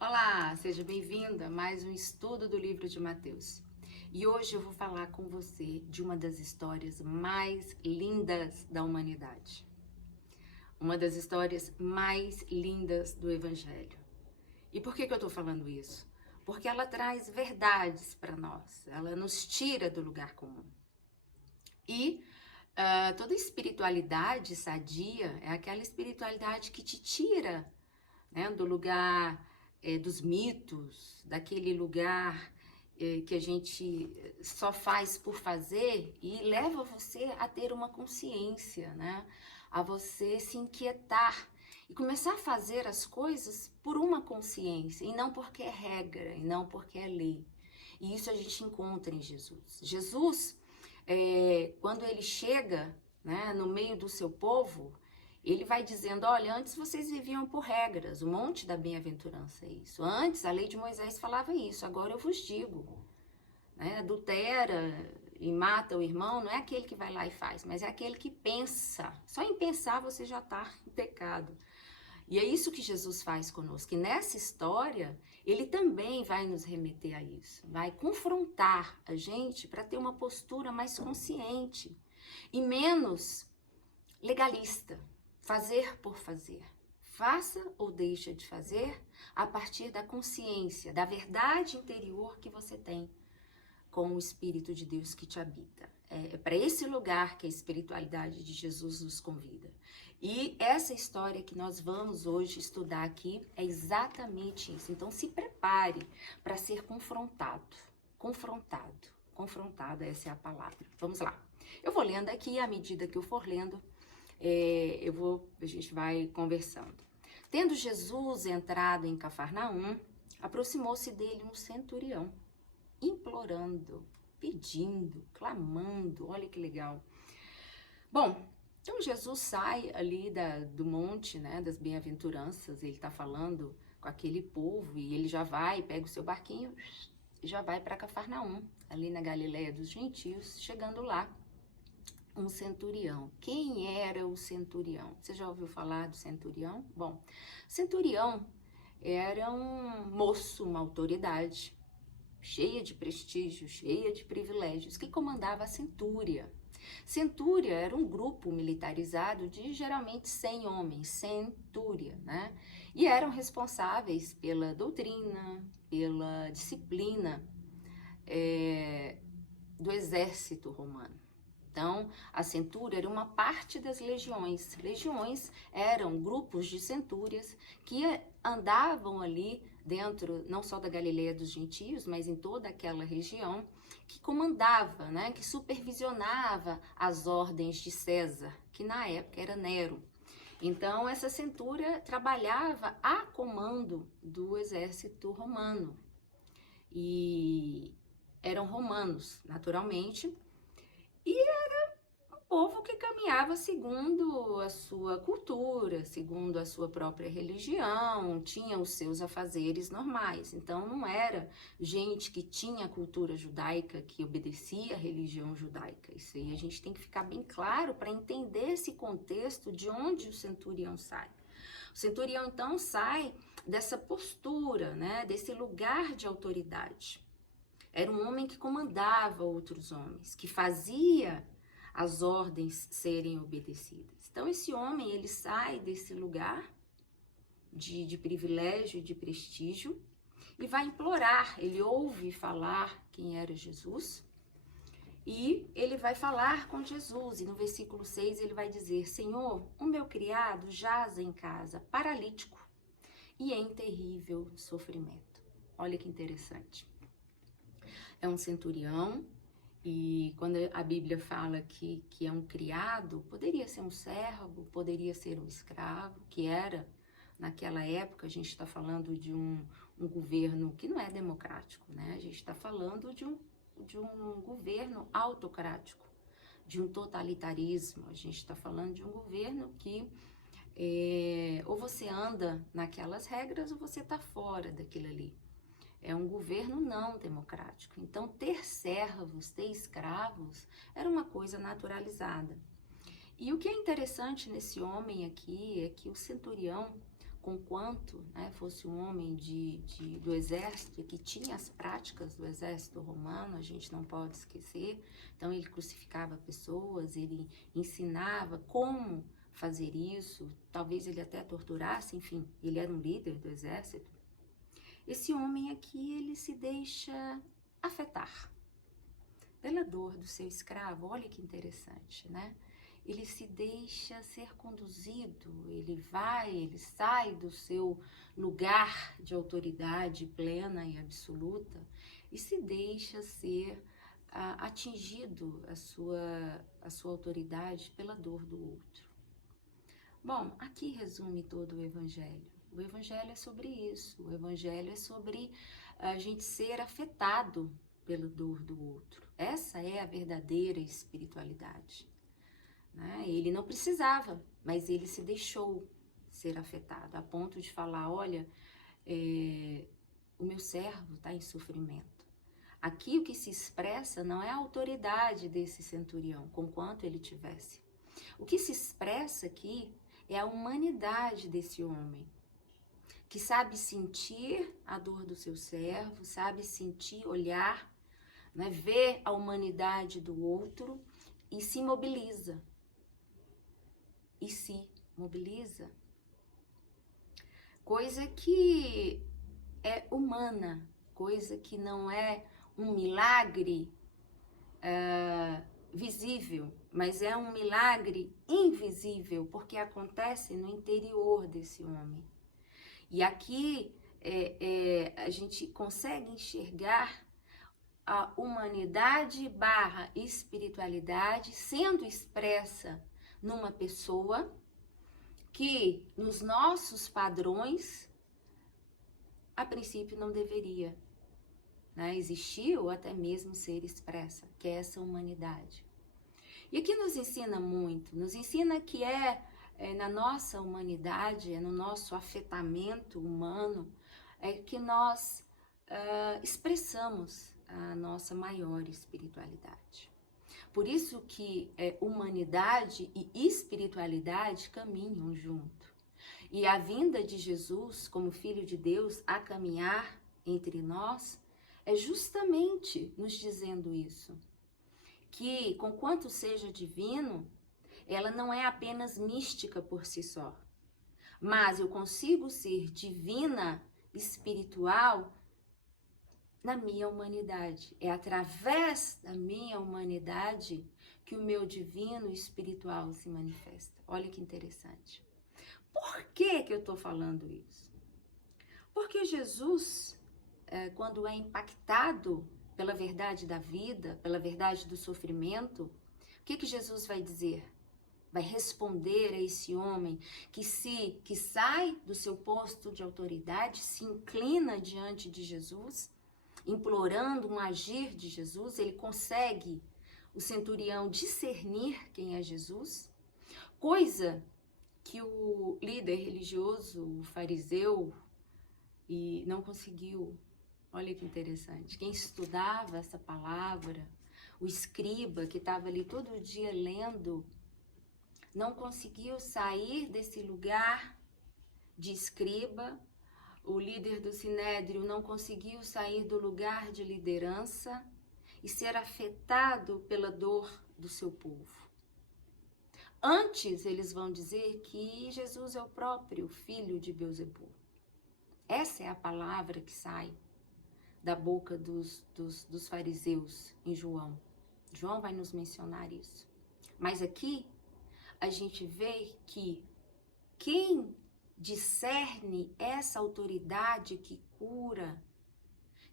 Olá, seja bem-vinda a mais um estudo do livro de Mateus. E hoje eu vou falar com você de uma das histórias mais lindas da humanidade. Uma das histórias mais lindas do Evangelho. E por que eu estou falando isso? Porque ela traz verdades para nós, ela nos tira do lugar comum. E toda espiritualidade sadia é aquela espiritualidade que te tira, né, do lugar dos mitos, daquele lugar que a gente só faz por fazer e leva você a ter uma consciência, né, a você se inquietar e começar a fazer as coisas por uma consciência e não porque é regra, e não porque é lei. E isso a gente encontra em Jesus. Jesus, quando ele chega, né, no meio do seu povo, ele vai dizendo, olha, antes vocês viviam por regras, o monte da bem-aventurança é isso. Antes a lei de Moisés falava isso, agora eu vos digo, né, adultera e mata o irmão, não é aquele que vai lá e faz, mas é aquele que pensa. Só em pensar você já está em pecado. E é isso que Jesus faz conosco. E nessa história, ele também vai nos remeter a isso. Vai confrontar a gente para ter uma postura mais consciente e menos legalista. Fazer por fazer. Faça ou deixa de fazer a partir da consciência, da verdade interior que você tem com o Espírito de Deus que te habita. É para esse lugar que a espiritualidade de Jesus nos convida. E essa história que nós vamos hoje estudar aqui é exatamente isso. Então se prepare para ser confrontado. Confrontada, essa é a palavra. Vamos lá. Eu vou lendo aqui, à medida que eu for lendo, a gente vai conversando. Tendo Jesus entrado em Cafarnaum, aproximou-se dele um centurião, implorando, pedindo, clamando. Olha que legal. Bom, então Jesus sai ali do monte, né, das bem-aventuranças, ele está falando com aquele povo e ele já vai, pega o seu barquinho e já vai para Cafarnaum, ali na Galileia dos gentios, chegando lá. Um centurião. Quem era o centurião? Você já ouviu falar do centurião? Bom, centurião era um moço, uma autoridade, cheia de prestígio, cheia de privilégios, que comandava a centúria. Centúria era um grupo militarizado de geralmente 100 homens, centúria, né? E eram responsáveis pela doutrina, pela disciplina do exército romano. Então, a centúria era uma parte das legiões. Legiões eram grupos de centúrias que andavam ali dentro, não só da Galileia dos gentios, mas em toda aquela região, que comandava, né, que supervisionava as ordens de César, que na época era Nero. Então, essa centúria trabalhava a comando do exército romano. E eram romanos, naturalmente, e era um povo que caminhava segundo a sua cultura, segundo a sua própria religião, tinha os seus afazeres normais. Então não era gente que tinha a cultura judaica, que obedecia à religião judaica. Isso aí a gente tem que ficar bem claro para entender esse contexto de onde o centurião sai. O centurião então sai dessa postura, né, desse lugar de autoridade. Era um homem que comandava outros homens, que fazia as ordens serem obedecidas. Então esse homem, ele sai desse lugar de privilégio, de prestígio, e vai implorar. Ele ouve falar quem era Jesus, e ele vai falar com Jesus, e no versículo 6 ele vai dizer, Senhor, o meu criado jaz em casa, paralítico, e em terrível sofrimento. Olha que interessante. É um centurião, e quando a Bíblia fala que é um criado, poderia ser um servo, poderia ser um escravo, que era, naquela época, a gente está falando de um governo que não é democrático, né? A gente está falando de um governo autocrático, de um totalitarismo, a gente está falando de um governo que ou você anda naquelas regras ou você está fora daquilo ali. É um governo não democrático. Então, ter servos, ter escravos, era uma coisa naturalizada. E o que é interessante nesse homem aqui é que o centurião, conquanto, né, fosse um homem do exército e que tinha as práticas do exército romano, a gente não pode esquecer. Então ele crucificava pessoas, ele ensinava como fazer isso, talvez ele até torturasse, enfim, ele era um líder do exército. Esse homem aqui, ele se deixa afetar pela dor do seu escravo. Olha que interessante, né? Ele se deixa ser conduzido, ele vai, ele sai do seu lugar de autoridade plena e absoluta e se deixa ser atingido a sua autoridade pela dor do outro. Bom, aqui resume todo o Evangelho. O Evangelho é sobre isso, o Evangelho é sobre a gente ser afetado pela dor do outro. Essa é a verdadeira espiritualidade. Né? Ele não precisava, mas ele se deixou ser afetado, a ponto de falar, olha, o meu servo está em sofrimento. Aqui o que se expressa não é a autoridade desse centurião, conquanto ele tivesse. O que se expressa aqui é a humanidade desse homem, que sabe sentir a dor do seu servo, sabe sentir, olhar, né, ver a humanidade do outro e se mobiliza. Coisa que é humana, coisa que não é um milagre visível, mas é um milagre invisível, porque acontece no interior desse homem. E aqui a gente consegue enxergar a humanidade / espiritualidade sendo expressa numa pessoa que, nos nossos padrões, a princípio não deveria, né, existir ou até mesmo ser expressa, que é essa humanidade. E aqui nos ensina muito, nos ensina que na nossa humanidade, no nosso afetamento humano, que nós expressamos a nossa maior espiritualidade. Por isso que humanidade e espiritualidade caminham junto. E a vinda de Jesus como Filho de Deus a caminhar entre nós é justamente nos dizendo isso. Que, conquanto seja divino, ela não é apenas mística por si só. Mas eu consigo ser divina, espiritual, na minha humanidade. É através da minha humanidade que o meu divino espiritual se manifesta. Olha que interessante. Por que eu estou falando isso? Porque Jesus, quando é impactado pela verdade da vida, pela verdade do sofrimento, o que Jesus vai dizer? Vai responder a esse homem que sai do seu posto de autoridade, se inclina diante de Jesus, implorando um agir de Jesus. Ele consegue, o centurião, discernir quem é Jesus, coisa que o líder religioso, o fariseu, não conseguiu. Olha que interessante. Quem estudava essa palavra, o escriba que estava ali todo dia lendo, não conseguiu sair desse lugar de escriba. O líder do Sinédrio não conseguiu sair do lugar de liderança e ser afetado pela dor do seu povo. Antes, eles vão dizer que Jesus é o próprio filho de Belzebu. Essa é a palavra que sai da boca dos fariseus em João. João vai nos mencionar isso. Mas aqui, a gente vê que quem discerne essa autoridade que cura,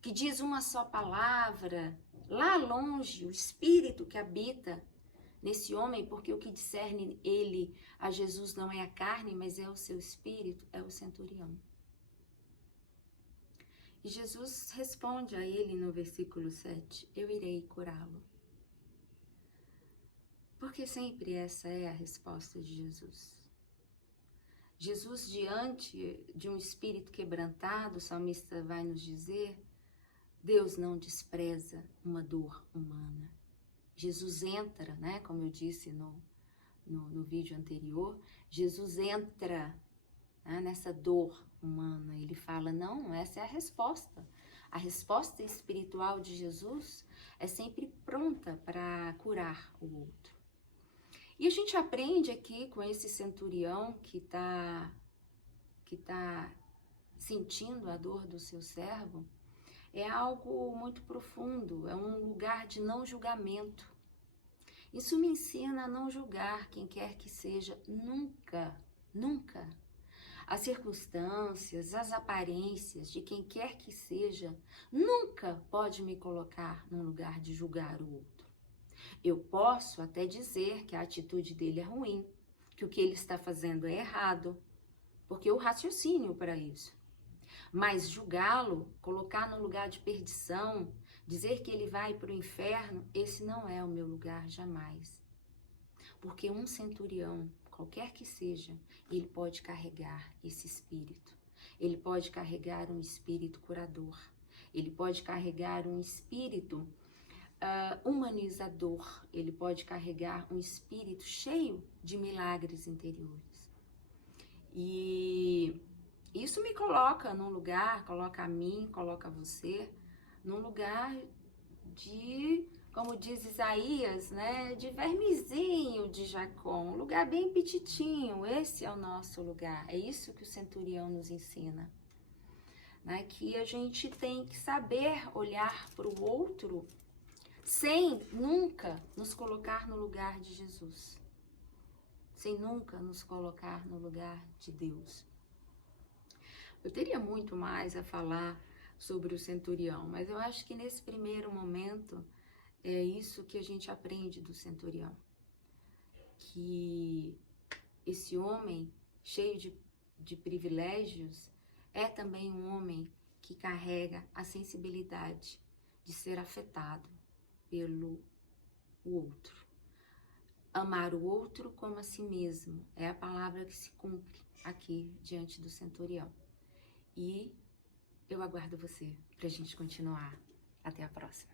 que diz uma só palavra, lá longe, o Espírito que habita nesse homem, porque o que discerne ele a Jesus não é a carne, mas é o seu Espírito, é o centurião. E Jesus responde a ele no versículo 7, eu irei curá-lo. Porque sempre essa é a resposta de Jesus. Jesus, diante de um espírito quebrantado, o salmista vai nos dizer, Deus não despreza uma dor humana. Jesus entra, né, como eu disse no vídeo anterior, Jesus entra né, nessa dor humana. Ele fala, não, essa é a resposta. A resposta espiritual de Jesus é sempre pronta para curar o outro. E a gente aprende aqui com esse centurião que tá sentindo a dor do seu servo, é algo muito profundo, é um lugar de não julgamento. Isso me ensina a não julgar quem quer que seja, nunca, nunca. As circunstâncias, as aparências de quem quer que seja, nunca pode me colocar num lugar de julgar o outro. Eu posso até dizer que a atitude dele é ruim, que o que ele está fazendo é errado, porque eu raciocínio para isso. Mas julgá-lo, colocar num lugar de perdição, dizer que ele vai para o inferno, esse não é o meu lugar jamais. Porque um centurião, qualquer que seja, ele pode carregar esse espírito. Ele pode carregar um espírito curador. Ele pode carregar um espírito humanizador. Ele pode carregar um espírito cheio de milagres interiores. E isso me coloca num lugar, coloca a mim, coloca você, num lugar de, como diz Isaías, né, de vermezinho de Jacó, um lugar bem petitinho. Esse é o nosso lugar, é isso que o centurião nos ensina, né, que a gente tem que saber olhar para o outro sem nunca nos colocar no lugar de Jesus, sem nunca nos colocar no lugar de Deus. Eu teria muito mais a falar sobre o centurião, mas eu acho que nesse primeiro momento é isso que a gente aprende do centurião. Que esse homem cheio de privilégios é também um homem que carrega a sensibilidade de ser afetado pelo outro. Amar o outro como a si mesmo é a palavra que se cumpre aqui diante do centurião. E eu aguardo você para a gente continuar. Até a próxima.